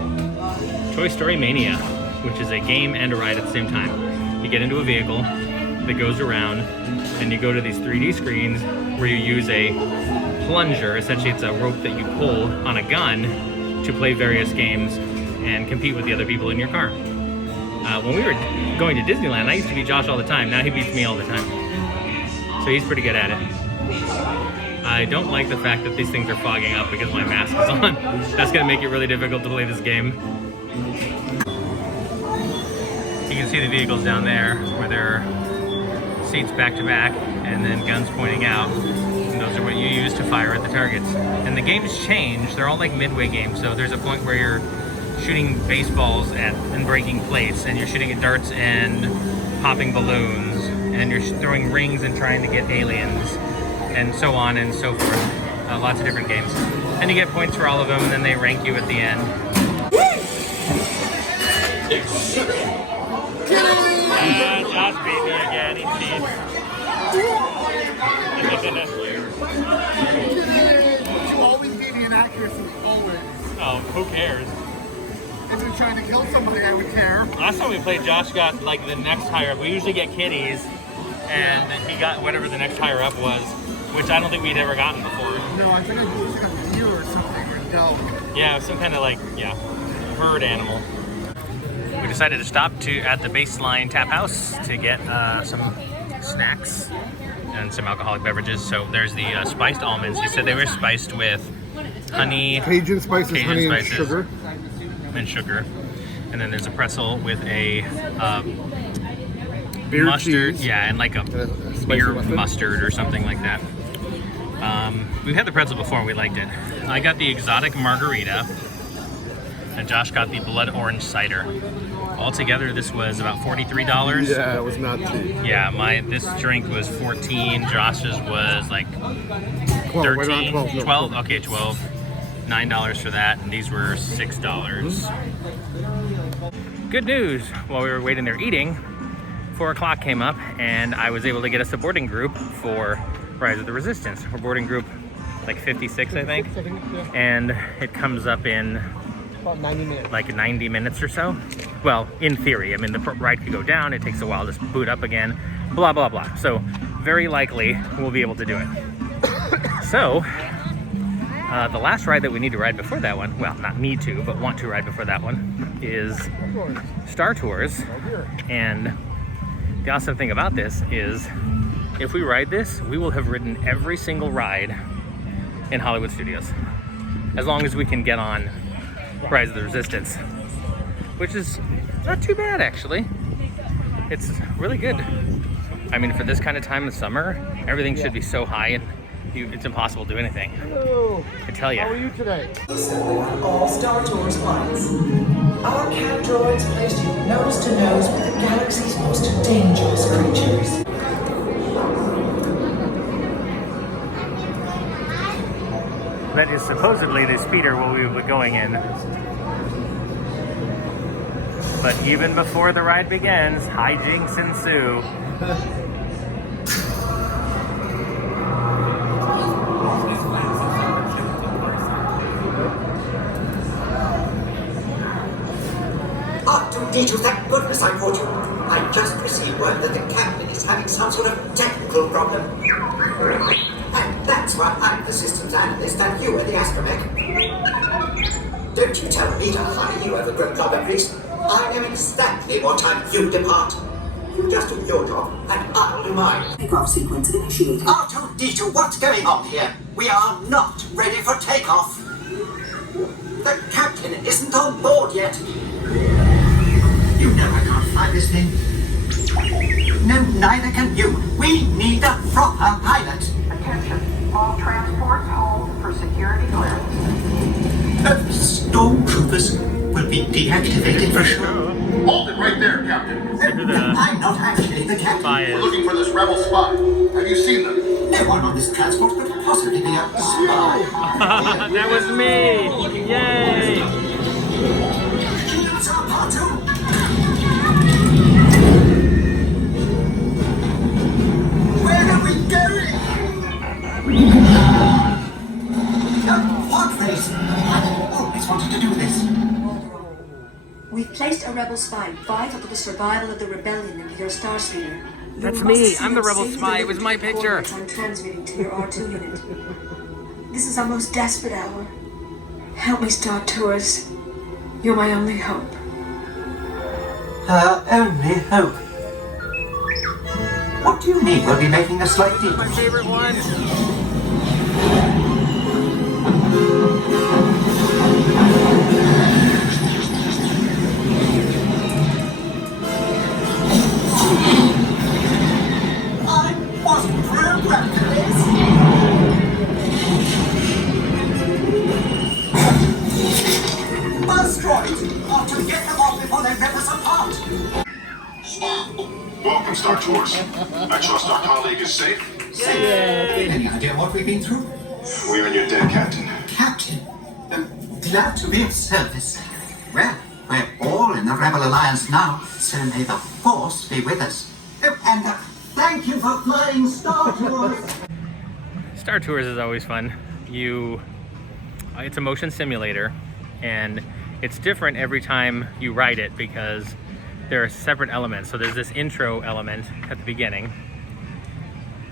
Toy Story Mania, which is a game and a ride at the same time. You get into a vehicle that goes around, and you go to these 3D screens where you use a plunger. Essentially, it's a rope that you pull on a gun to play various games and compete with the other people in your car. When we were going to Disneyland, I used to beat Josh all the time. Now he beats me all the time. So he's pretty good at it. I don't like the fact that these things are fogging up because my mask is on. That's going to make it really difficult to play this game. You can see the vehicles down there where there are seats back to back and then guns pointing out. And those are what you use to fire at the targets. And the games change. They're all like midway games. So there's a point where you're shooting baseballs at and breaking plates, and you're shooting at darts and popping balloons, and you're throwing rings and trying to get aliens, and so on and so forth. Lots of different games. And you get points for all of them, and then they rank you at the end. Josh beat me again, But you always gave me an accuracy, always. Oh, who cares? If you're trying to kill somebody, I would care. Last time we played, Josh got like the next higher up. We usually get kitties, and he got whatever the next higher up was, which I don't think we'd ever gotten before. No, I think I usually got a deer or something, or a dog. Yeah, some kind of like, yeah, bird animal. We decided to stop at the Baseline Tap House to get some snacks and some alcoholic beverages. So there's the spiced almonds. He said they were spiced with honey, Cajun spices, honey, spices, and sugar. And then there's a pretzel with a beer mustard, cheese. yeah, and like a beer mustard or something like that. We've had the pretzel before, we liked it. I got the exotic margarita, and Josh got the blood orange cider. Altogether, this was about $43. Yeah, it was not cheap. Yeah, this drink was $14. Josh's was like 12, 13, right on 12. Okay, 12. $9 for that, and these were $6. Good news, while we were waiting there eating, 4 o'clock came up and I was able to get us a boarding group for Rise of the Resistance. We're boarding group like 56, I think, and it comes up in about 90 minutes. Like 90 minutes or so. Well, in theory, I mean, the ride could go down, it takes a while to boot up again, blah, blah, blah. So very likely we'll be able to do it. So, the last ride that we need to ride before that one, well, not need to, but want to ride before that one, is Star Tours. And the awesome thing about this is, if we ride this, we will have ridden every single ride in Hollywood Studios, as long as we can get on Rise of the Resistance, which is not too bad, actually. It's really good. I mean, for this kind of time of summer, everything should be so high and it's impossible to do anything. Hello. I tell you. How are you today? On all Star Tours flights, our cat droids placed you nose to nose with the galaxy's most dangerous creatures. That is supposedly the speeder where we were going in. But even before the ride begins, hijinks ensue. Our D2, thank goodness I caught you. I just received word that the captain is having some sort of technical problem. And that's why I'm the systems analyst and you are the astromech. Don't you tell me to hire you, overgrown clobber priest. I know exactly what time you depart. You just do your job, and I'll do mine. Takeoff sequence initiated. R2-D2, what's going on here? We are not ready for takeoff. The captain isn't on board yet. You know I can't fly this thing. No, neither can you. We need a proper pilot. Attention, all transports hold for security clearance. Stormtroopers will be deactivated for sure. Hold it right there, Captain. I'm not actually the captain. We're looking for this rebel spy. Have you seen them? No one on this transport could possibly be a spy. That was me! Yay! That's our part two. Where are we going? What face? I've always wanted to do this. We've placed a rebel spy vital to the survival of the rebellion into your star speeder. That's me. I'm the rebel spy. It was my picture. I'm transmitting to your R2 unit. This is our most desperate hour. Help me, Star Tours. You're my only hope. Her only hope. What do you mean we'll be making a slight deal? My favorite one. I wasn't programmed for this. Buzz droids ought to get them off before they rip us apart. Welcome, Star Tours. I trust our colleague is safe. Any idea what we've been through? We are your dead, Captain. Captain, glad to be of service. Well, we're all in the Rebel Alliance now, so may the Force be with us. And thank you for flying Star Tours. Star Tours is always fun. It's a motion simulator, and it's different every time you ride it because there are separate elements. So there's this intro element at the beginning.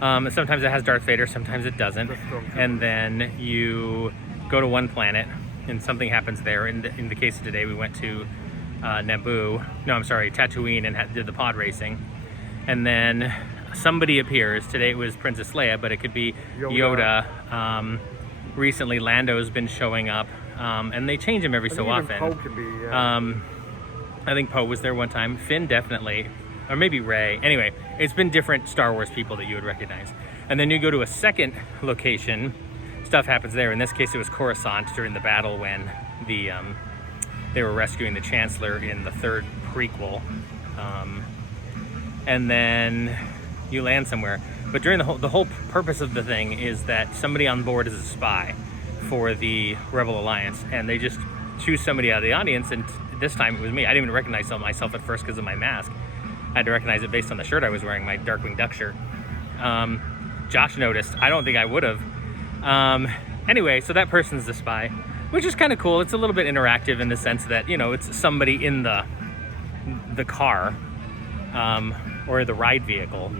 Sometimes it has Darth Vader, sometimes it doesn't. And then you go to one planet and something happens there. In the case of today, we went to Tatooine and did the pod racing. And then somebody appears. Today it was Princess Leia, but it could be Yoda. Recently Lando's been showing up, and they change him every so often. Poe could be, yeah. I think Poe was there one time. Finn definitely, or maybe Rey. Anyway, it's been different Star Wars people that you would recognize. And then you go to a second location, stuff happens there. In this case, it was Coruscant during the battle when they were rescuing the Chancellor in the third prequel. And then you land somewhere. But during the whole purpose of the thing is that somebody on board is a spy for the Rebel Alliance, and they just choose somebody out of the audience, and this time it was me. I didn't even recognize myself at first because of my mask. I had to recognize it based on the shirt I was wearing, my Darkwing Duck shirt. Josh noticed. I don't think I would have. Anyway, so that person's the spy, which is kind of cool. It's a little bit interactive in the sense that, you know, it's somebody in the car or the ride vehicle.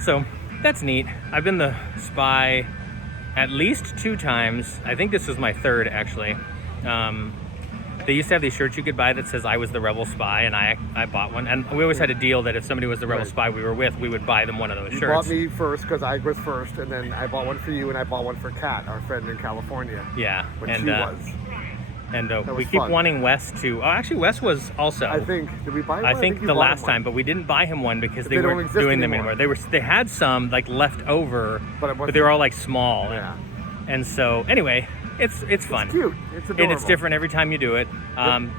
So that's neat. I've been the spy at least 2 times. I think this was my third, actually. They used to have these shirts you could buy that says I was the Rebel Spy, and I bought one. And we always had a deal that if somebody was the Rebel Spy we were with, we would buy them one of those shirts. You bought me first because I was first, and then I bought one for you, and I bought one for Kat, our friend in California. Yeah. When she was. And we keep wanting Wes to... Oh, actually, Wes was also... I think... Did we buy one? I think the last time, but we didn't buy him one because they weren't doing them anymore. They had some, like, left over, but they were all, like, small. Yeah. And so, anyway... It's fun. It's cute. It's adorable. And it's different every time you do it.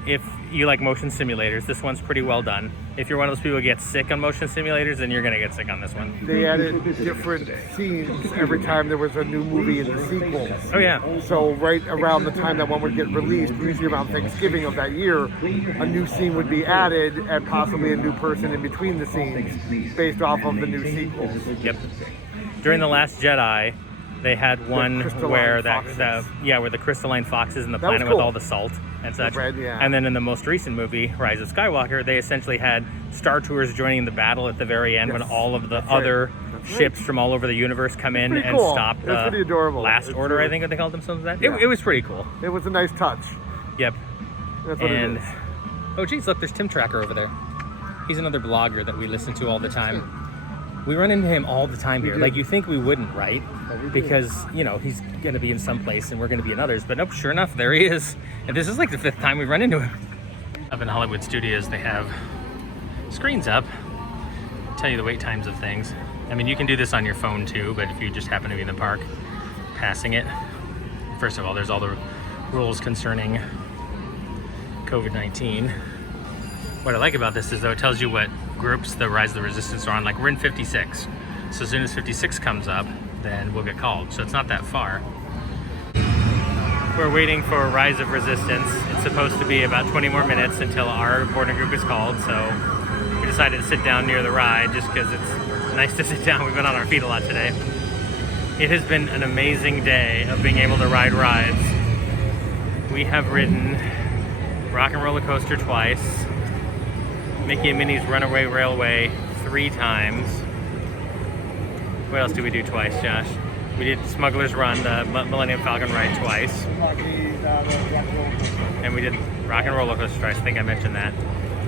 If you like motion simulators, this one's pretty well done. If you're one of those people who gets sick on motion simulators, then you're gonna get sick on this one. They added different scenes every time there was a new movie in the sequels. Oh yeah. So right around the time that one would get released, usually around Thanksgiving of that year, a new scene would be added and possibly a new person in between the scenes based off of the new sequels. Yep. During The Last Jedi, they had one where where the crystalline foxes and the planet with all the salt. and such. Red, yeah. And then in the most recent movie, Rise of Skywalker, they essentially had Star Tours joining the battle at the very end when all of the other ships from all over the universe come in and cool. stop It was pretty adorable. Last It's Order, really- I think what they called themselves that. Yeah. It was pretty cool. It was a nice touch. Yep. That's what And it is. oh geez, look, there's Tim Tracker over there. He's another blogger that we listen to all the time. We run into him all the time here. Like, you think we wouldn't, right? Because, you know, he's going to be in some place and we're going to be in others. But nope, sure enough, there he is. And this is like the 5th time we've run into him. Up in Hollywood Studios, they have screens up, tell you the wait times of things. I mean, you can do this on your phone too, but if you just happen to be in the park, passing it. First of all, there's all the rules concerning COVID-19. What I like about this is, though, it tells you what groups the Rise of the Resistance are on. Like, we're in 56. So as soon as 56 comes up, then we'll get called. So it's not that far. We're waiting for Rise of Resistance. It's supposed to be about 20 more minutes until our boarding group is called. So we decided to sit down near the ride just because it's nice to sit down. We've been on our feet a lot today. It has been an amazing day of being able to ride rides. We have ridden Rock and Roller Coaster twice, Mickey and Minnie's Runaway Railway 3 times. What else did we do twice, Josh? We did Smuggler's Run, the Millennium Falcon ride twice. And we did Rock and Roller Coaster twice, I think I mentioned that.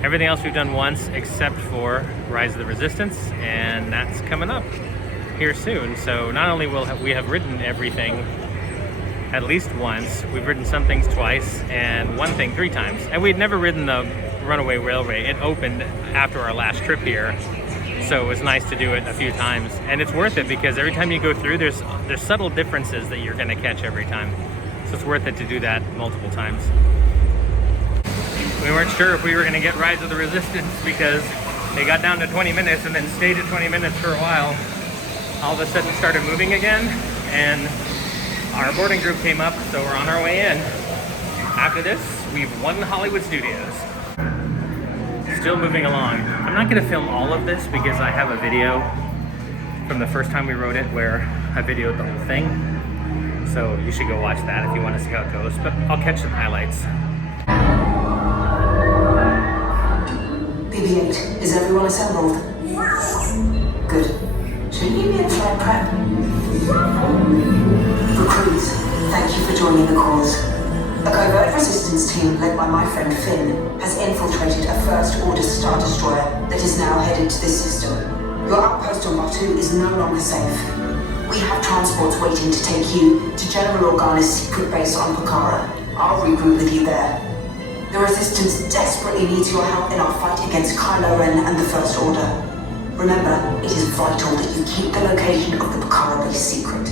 Everything else we've done once except for Rise of the Resistance, and that's coming up here soon. So not only will we have ridden everything at least once, we've ridden some things twice, and one thing 3 times. And we'd never ridden the Runaway Railway. It opened after our last trip here, so it was nice to do it a few times. And it's worth it because every time you go through, there's subtle differences that you're gonna catch every time. So it's worth it to do that multiple times. We weren't sure if we were gonna get Rise of the Resistance because they got down to 20 minutes and then stayed at 20 minutes for a while. All of a sudden started moving again, and our boarding group came up, so we're on our way in. After this, we've won Hollywood Studios. Still moving along. I'm not gonna film all of this because I have a video from the first time we rode it where I videoed the whole thing. So you should go watch that if you want to see how it goes, but I'll catch some highlights. BB-8, is everyone assembled? Good. Shouldn't you be in flight prep? Recruits, thank you for joining the cause. A covert resistance team led by my friend Finn has infiltrated a First Order Star Destroyer that is now headed to this system. Your outpost on Batu is no longer safe. We have transports waiting to take you to General Organa's secret base on Pokhara. I'll regroup with you there. The Resistance desperately needs your help in our fight against Kylo Ren and the First Order. Remember, it is vital that you keep the location of the Pokhara base secret.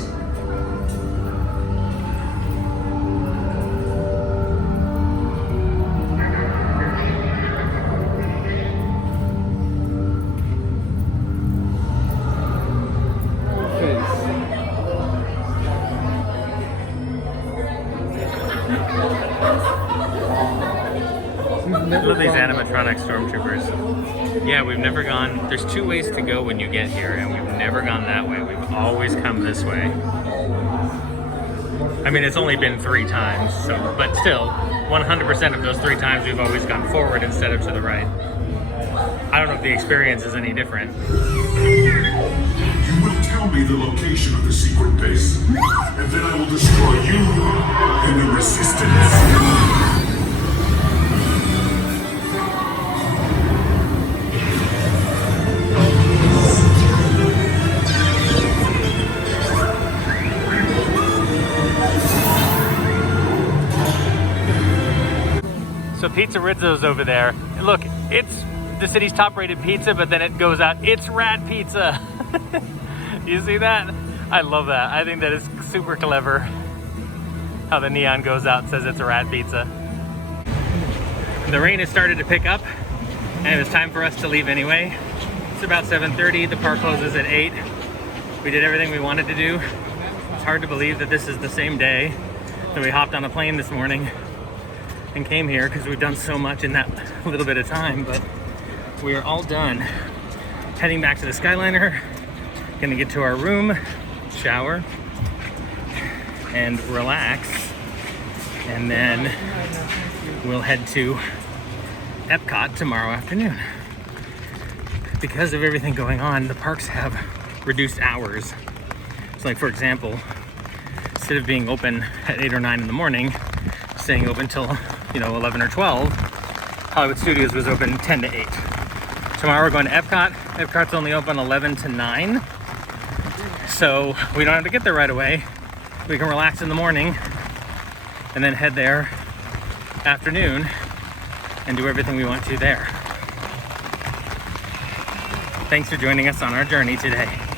I love these animatronic stormtroopers. Yeah, we've never gone, there's 2 ways to go when you get here, and we've never gone that way. We've always come this way. I mean, it's only been 3 times, so, but still, 100% of those 3 times we've always gone forward instead of to the right. I don't know if the experience is any different. You will tell me the location of the secret base, and then I will destroy you and the Resistance. So Pizza Rizzo's over there. Look, it's the city's top-rated pizza, but then it goes out, it's rad pizza. You see that? I love that. I think that is super clever how the neon goes out and says it's a rad pizza. The rain has started to pick up, and it was time for us to leave anyway. It's about 7:30, the park closes at 8. We did everything we wanted to do. It's hard to believe that this is the same day that we hopped on a plane this morning and came here because we've done so much in that little bit of time, but we are all done. Heading back to the Skyliner, gonna get to our room, shower, and relax, and then we'll head to Epcot tomorrow afternoon. Because of everything going on, the parks have reduced hours. So like, for example, instead of being open at 8 or 9 in the morning, staying open till, 11 or 12, Hollywood Studios was open 10 to 8. Tomorrow we're going to Epcot. Epcot's only open 11 to 9. So we don't have to get there right away. We can relax in the morning and then head there afternoon and do everything we want to there. Thanks for joining us on our journey today.